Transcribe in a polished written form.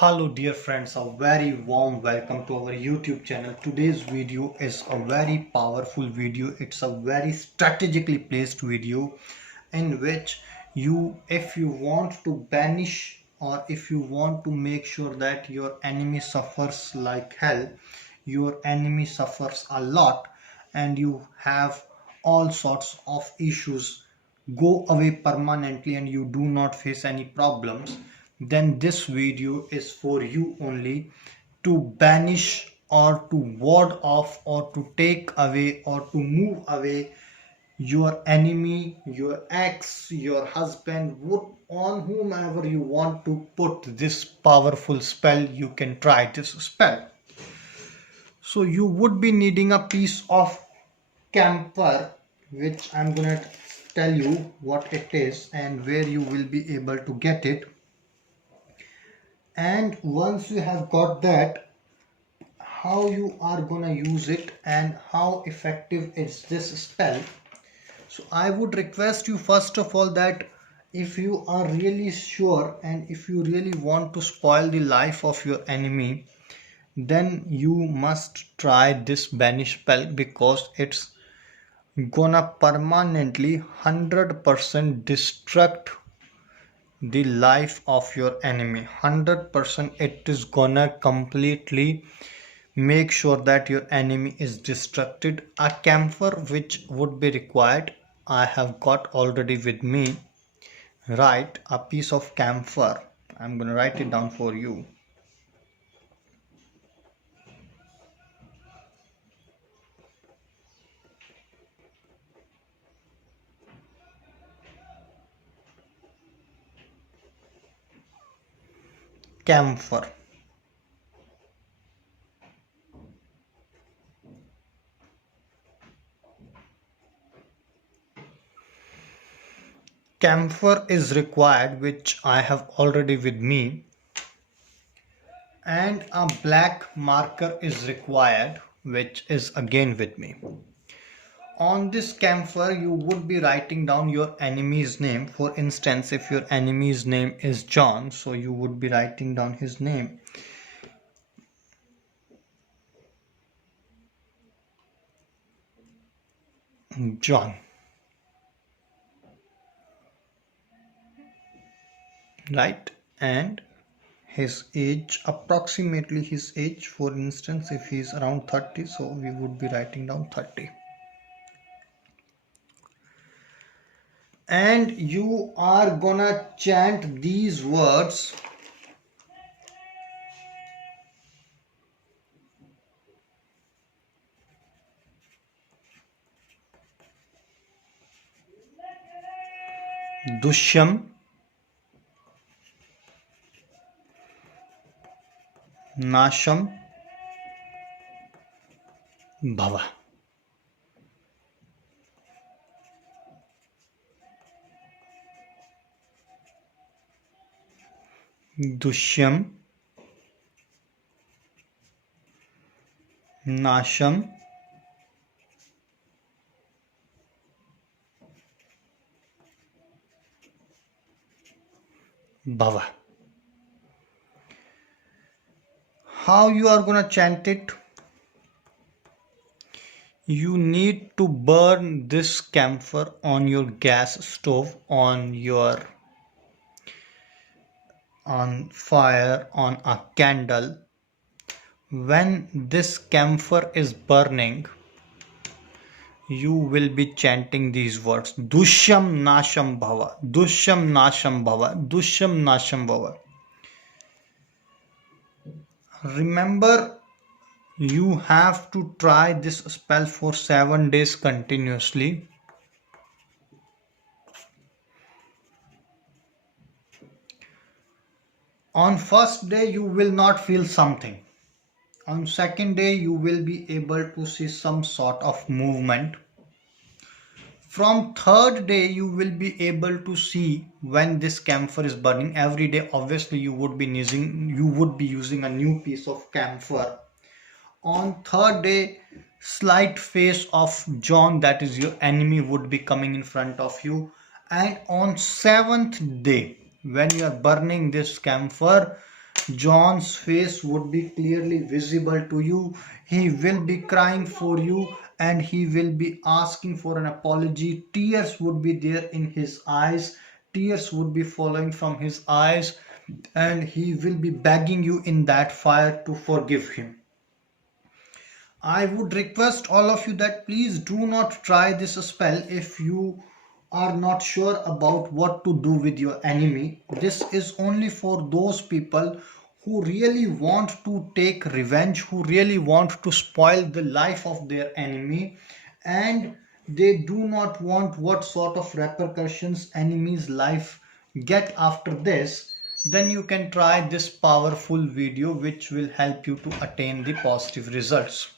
Hello dear friends, a very warm welcome to our YouTube channel. Today's video is a very powerful video. It's a very strategically placed video in which if you want to banish or if you want to make sure that your enemy suffers like hell, your enemy suffers a lot and you have all sorts of issues go away permanently and you do not face any problems, then this video is for you only to banish or to ward off or to take away or to move away your enemy, your ex, your husband, on whomever you want to put this powerful spell. You can try this spell. So you would be needing a piece of camphor, which I'm gonna tell you what it is and where you will be able to get it. And once you have got that, how you are gonna use it and how effective is this spell. So I would request you first of all that if you are really sure and if you really want to spoil the life of your enemy, then you must try this banish spell, because it's gonna permanently 100% destruct the life of your enemy. 100% it is gonna completely make sure that your enemy is destructed. A camphor which would be required, I have got already with me. Right, a piece of camphor. I'm gonna write it down for you. Camphor. Camphor is required, which I have already with me, and a black marker is required, which is again with me. On this camphor you would be writing down your enemy's name. For instance, if your enemy's name is John, so you would be writing down his name. John. Right, and his age, approximately his age. For instance, if he is around 30, so we would be writing down 30. And you are gonna chant these words. Dushyam Nasham Bhava. Dushyam Nasham Bhava. How you are gonna chant it? You need to burn this camphor on your gas stove, on fire, on a candle. When this camphor is burning, you will be chanting these words: Dushyam Nasham Bhava, Dushyam Nasham Bhava, Dushyam Nasham Bhava. Remember, you have to try this spell for 7 days continuously. On first day you will not feel something. On second day you will be able to see some sort of movement. From third day you will be able to see when this camphor is burning. Every day obviously you would be using a new piece of camphor. On third day, slight face of John, that is your enemy, would be coming in front of you. And on seventh day, when you are burning this camphor, John's face would be clearly visible to you. He will be crying for you and he will be asking for an apology. Tears would be there in his eyes. Tears would be flowing from his eyes, and he will be begging you in that fire to forgive him. I would request all of you that please do not try this spell if you are not sure about what to do with your enemy. This is only for those people who really want to take revenge, who really want to spoil the life of their enemy, and they do not want what sort of repercussions enemy's life get after this. Then you can try this powerful video which will help you to attain the positive results.